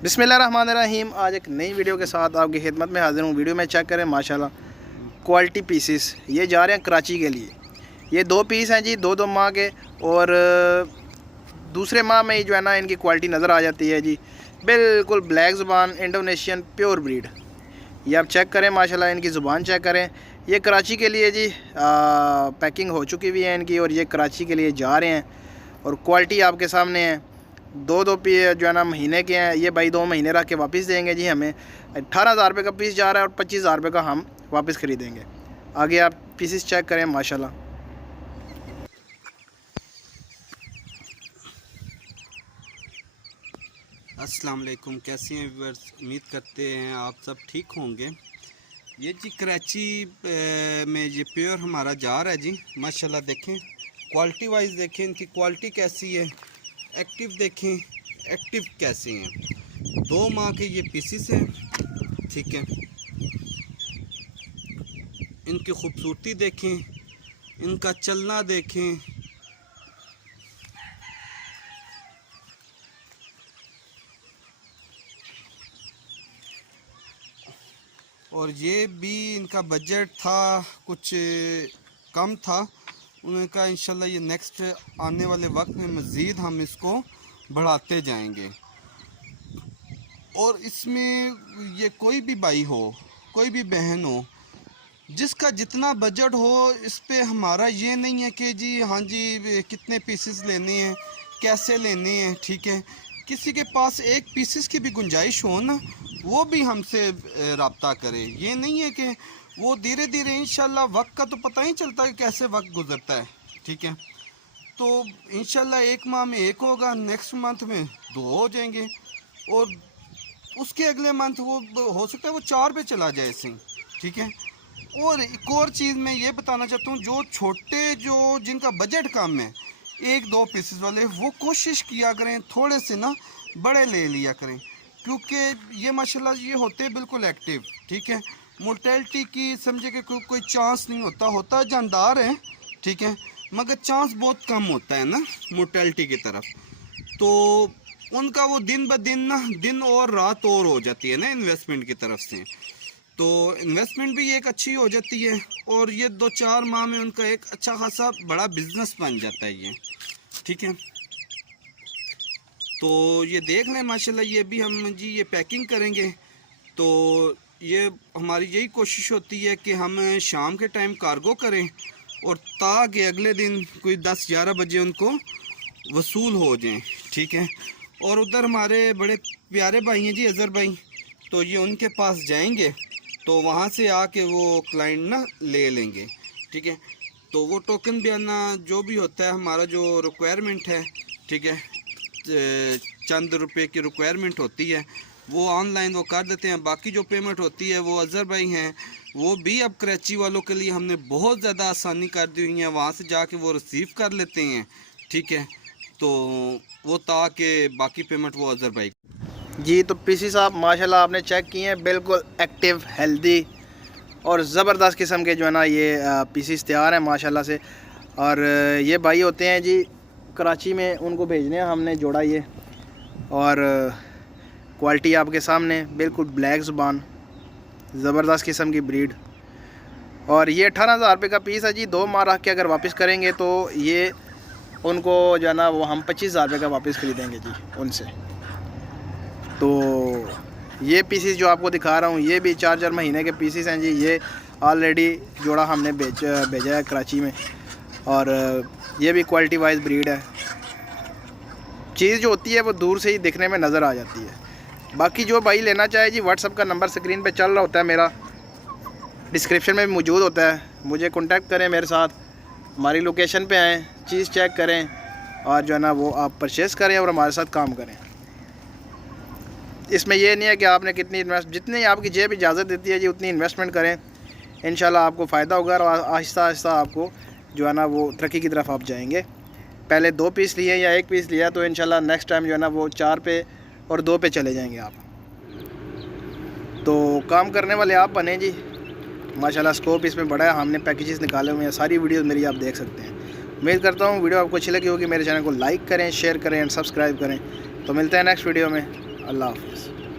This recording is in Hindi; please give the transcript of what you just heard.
बिस्मिल्लाहिर्रहमानिर्रहीम। आज एक नई वीडियो के साथ आपकी खिदमत में हाजिर हूँ। वीडियो में चेक करें माशाल्लाह क्वालिटी पीसेस ये जा रहे हैं कराची के लिए। ये 2 पीस हैं जी, 2 माह के, और दूसरे माह में ही जो है ना इनकी क्वालिटी नज़र आ जाती है जी। बिल्कुल ब्लैक ज़ुबान इंडोनेशियन प्योर ब्रीड। ये आप चेक करें माशाल्लाह, इनकी ज़ुबान चेक करें। ये कराची के लिए जी पैकिंग हो चुकी हुई है इनकी, और ये कराची के लिए जा रहे हैं। और क्वालिटी आपके सामने है। 2 पी जो है ना महीने के हैं। ये भाई 2 महीने रख के वापस देंगे जी। हमें 18,000 रुपये का पीस जा रहा है और 25,000 रुपये का हम वापस ख़रीदेंगे। आगे आप पीसेस चेक करें माशाल्लाह। अस्सलाम वालेकुम, कैसे हैं व्यूअर्स? उम्मीद करते हैं आप सब ठीक होंगे। ये जी कराची में ये प्योर हमारा जा रहा है जी। माशाल्लाह देखें, क्वालिटी वाइज देखें इनकी क्वालिटी कैसी है, एक्टिव देखें एक्टिव कैसे हैं। 2 माह के ये पीसीस हैं, ठीक है। इनकी खूबसूरती देखें, इनका चलना देखें, और ये भी इनका बजट था कुछ कम था। उन्होंने कहा इंशाल्लाह ये नेक्स्ट आने वाले वक्त में मज़ीद हम इसको बढ़ाते जाएंगे। और इसमें ये कोई भी भाई हो, कोई भी बहन हो, जिसका जितना बजट हो, इस पे हमारा ये नहीं है कि जी हाँ जी कितने पीसेस लेने हैं, कैसे लेने हैं, ठीक है। किसी के पास एक पीसेस की भी गुंजाइश हो ना, वो भी हमसे रब्ता करे। ये नहीं है कि वो धीरे धीरे इंशाल्लाह, वक्त का तो पता ही चलता है कैसे वक्त गुजरता है, ठीक है। तो इंशाल्लाह 1 माह में 1 होगा, नेक्स्ट मंथ में 2 हो जाएंगे, और उसके अगले मंथ वो हो सकता है वो 4 पे चला जाए सही, ठीक है। और एक और चीज़ मैं ये बताना चाहता हूँ, जो छोटे जो जिनका बजट कम है, 1-2 पीसेस वाले, वो कोशिश किया करें थोड़े से ना बड़े ले लिया करें, क्योंकि ये माशाल्लाह ये होते हैं बिल्कुल एक्टिव, ठीक है। मोर्टेलिटी की समझे कि कोई चांस नहीं होता, होता जानदार है, ठीक है, मगर चांस बहुत कम होता है ना मोर्टेलिटी की तरफ। तो उनका वो दिन ब दिन ना, दिन और रात और हो जाती है ना इन्वेस्टमेंट की तरफ से। तो इन्वेस्टमेंट भी एक अच्छी हो जाती है, और ये 2-4 माह में उनका एक अच्छा खासा बड़ा बिजनेस बन जाता है ये, ठीक है। तो ये देख लें माशाल्लाह, ये भी हम जी ये पैकिंग करेंगे। तो ये हमारी यही कोशिश होती है कि हम शाम के टाइम कार्गो करें, और ताकि अगले दिन कोई 10-11 बजे उनको वसूल हो जाएं, ठीक है। और उधर हमारे बड़े प्यारे भाई हैं जी, अज़हर भाई, तो ये उनके पास जाएंगे, तो वहाँ से आके वो क्लाइंट ना ले लेंगे, ठीक है। तो वो टोकन बयाना जो भी होता है, हमारा जो रिक्वायरमेंट है, ठीक है, चंद रुपए की रिक्वायरमेंट होती है, वो ऑनलाइन वो कर देते हैं। बाकी जो पेमेंट होती है वो अज़हर भाई हैं, वो भी अब कराची वालों के लिए हमने बहुत ज़्यादा आसानी कर दी हुई है, वहाँ से जाके वो रिसीव कर लेते हैं, ठीक है। तो वो ताकि बाकी पेमेंट वो अज़हर भाई जी। तो पीसेस आप माशाल्लाह आपने चेक किए हैं, बिल्कुल एक्टिव, हेल्दी और ज़बरदस्त किस्म के जो है ना ये पीसेस तैयार हैं माशाल्लाह से। और ये भाई होते हैं जी कराची में, उनको भेजने हैं हमने जोड़ा ये। और क्वालिटी आपके सामने, बिल्कुल ब्लैक ज़ुबान, ज़बरदस्त किस्म की ब्रीड। और ये 18,000 रुपये का पीस है जी। 2 माह रख के अगर वापस करेंगे तो ये उनको जो है ना वो हम 25,000 रुपये का वापस ख़रीदेंगे जी उनसे। तो ये पीसेस जो आपको दिखा रहा हूँ, ये भी 4-4 महीने के पीसेस हैं जी। ये ऑलरेडी जोड़ा हमने भेजा है कराची में, और ये भी क्वालिटी वाइज ब्रीड है। चीज़ जो होती है वो दूर से ही दिखने में नज़र आ जाती है। बाकी जो भाई लेना चाहे जी, व्हाट्सअप का नंबर स्क्रीन पे चल रहा होता है मेरा, डिस्क्रिप्शन में भी मौजूद होता है। मुझे कांटेक्ट करें मेरे साथ, हमारी लोकेशन पे आएँ, चीज़ चेक करें, और जो है ना वो आप परचेज़ करें और हमारे साथ काम करें। इसमें ये नहीं है कि आपने कितनी जितनी आपकी जेब इजाज़त देती है जी उतनी इन्वेस्टमेंट करें, इंशाल्लाह आपको फ़ायदा होगा, और आहिस्ता आहिस्ता आपको जो है ना वो तरक्की की तरफ आप जाएंगे। पहले 2 पीस लिए या 1 पीस लिया, तो इंशाल्लाह नेक्स्ट टाइम जो है ना वो 4 पे और 2 पे चले जाएंगे आप। तो काम करने वाले आप बने जी माशाल्लाह। स्कोप इसमें बड़ा है, हमने पैकेजेस निकाले हुए हैं, सारी वीडियोस मेरी आप देख सकते हैं। उम्मीद करता हूँ वीडियो आपको अच्छी लगी होगी। मेरे चैनल को लाइक करें, शेयर करें एंड सब्सक्राइब करें। तो मिलते हैं नेक्स्ट वीडियो में। अल्लाह हाफिज़।